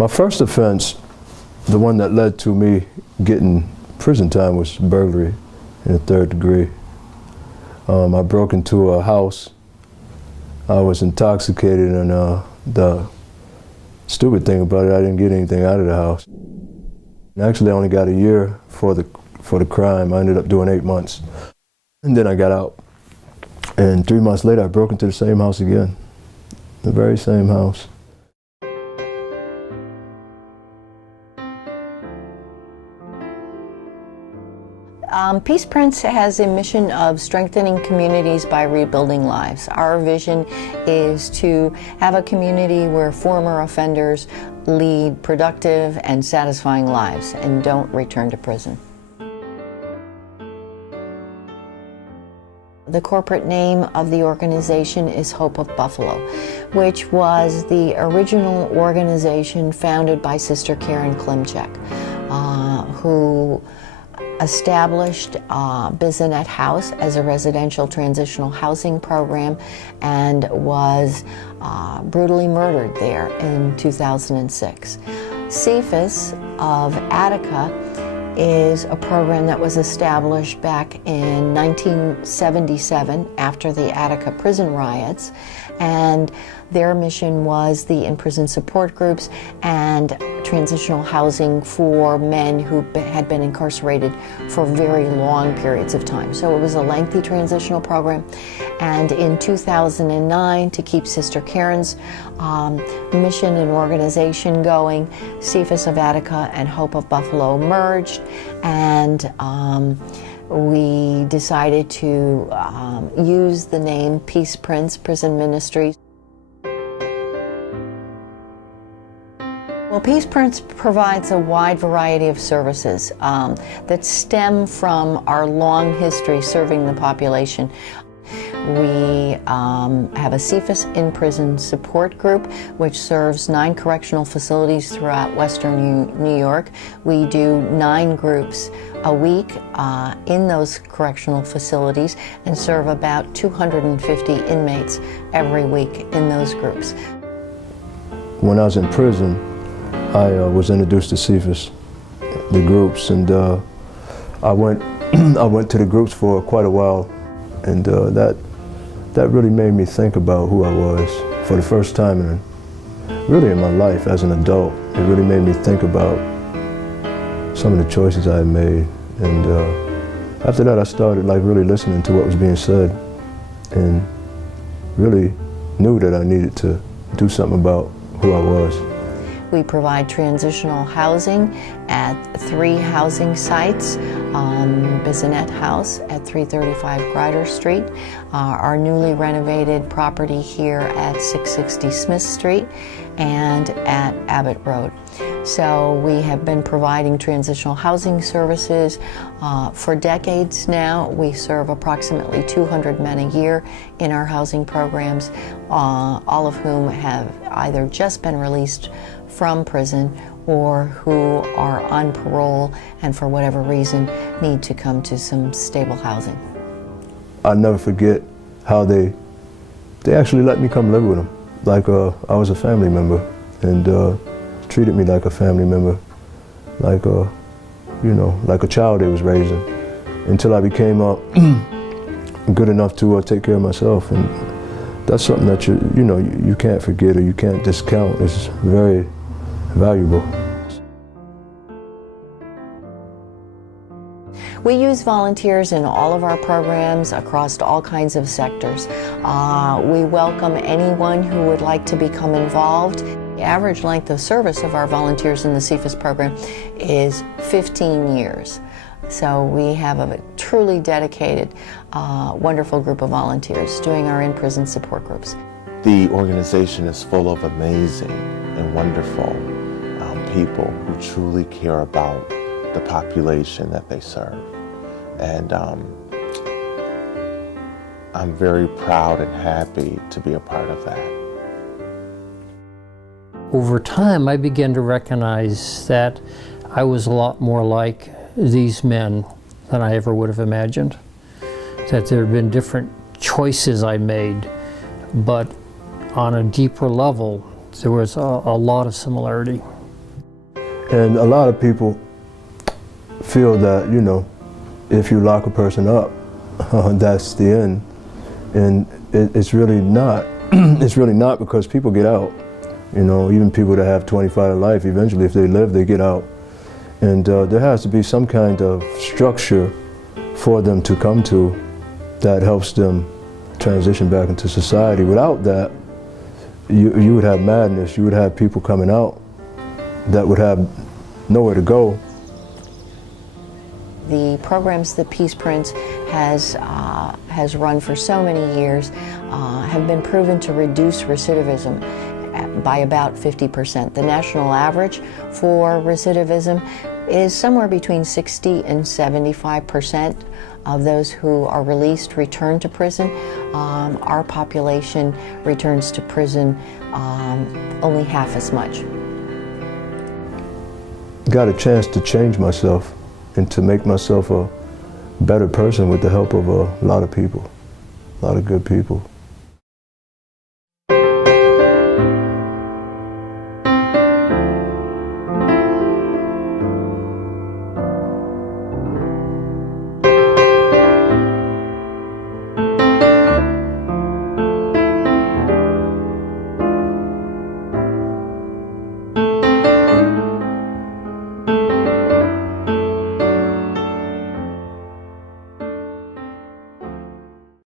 My first offense, the one that led to me getting prison time, was burglary in the 3rd degree. I broke into a house. I was intoxicated, and the stupid thing about it, I didn't get anything out of the house. Actually, I only got a year for the crime. I ended up doing 8 months. And then I got out. And 3 months later, I broke into the same house again. The very same house. Peaceprints has a mission of strengthening communities by rebuilding lives. Our vision is to have a community where former offenders lead productive and satisfying lives and don't return to prison. The corporate name of the organization is Hope of Buffalo, which was the original organization founded by Sister Karen Klimchek, who established Bissonnet House as a residential transitional housing program and was brutally murdered there in 2006. CFIS of Attica is a program that was established back in 1977 after the Attica prison riots, and their mission was the in-prison support groups and transitional housing for men who had been incarcerated for very long periods of time. So it was a lengthy transitional program. And in 2009, to keep Sister Karen's mission and organization going, CFIS of Attica and Hope of Buffalo merged, and we decided to use the name Peaceprints Prison Ministries. Well, Peaceprints provides a wide variety of services that stem from our long history serving the population. We have a CFIS in-prison support group, which serves 9 correctional facilities throughout Western New York. We do 9 groups a week in those correctional facilities and serve about 250 inmates every week in those groups. When I was in prison, I was introduced to CFIS, the groups, and I went to the groups for quite a while, and that really made me think about who I was for the first time really in my life as an adult. It really made me think about some of the choices I had made, and after that I started really listening to what was being said and really knew that I needed to do something about who I was. We provide transitional housing at 3 housing sites. Bissonnet House at 335 Grider Street, our newly renovated property here at 660 Smith Street, and at Abbott Road. So we have been providing transitional housing services for decades now. We serve approximately 200 men a year in our housing programs, all of whom have either just been released from prison or who are on parole and for whatever reason need to come to some stable housing. I'll never forget how they actually let me come live with them. Like I was a family member, and treated me like a family member, like like a child they was raising, until I became good enough to take care of myself. And that's something that you can't forget or you can't discount. It's very valuable. We use volunteers in all of our programs across all kinds of sectors. We welcome anyone who would like to become involved. The average length of service of our volunteers in the CFIS program is 15 years. So we have a truly dedicated, wonderful group of volunteers doing our in-prison support groups. The organization is full of amazing and wonderful people who truly care about the population that they serve. And I'm very proud and happy to be a part of that. Over time, I began to recognize that I was a lot more like these men than I ever would have imagined. That there had been different choices I made, but on a deeper level, there was a lot of similarity. And a lot of people feel that, you know, if you lock a person up, that's the end. And it's really not. It's really not, because people get out. You know, even people that have 25 to life, eventually if they live, they get out. And there has to be some kind of structure for them to come to that helps them transition back into society. Without that, you would have madness. You would have people coming out that would have nowhere to go. The programs that Peaceprints has run for so many years have been proven to reduce recidivism by about 50%. The national average for recidivism is somewhere between 60 and 75% of those who are released return to prison. Our population returns to prison only half as much. Got a chance to change myself and to make myself a better person with the help of a lot of people, a lot of good people.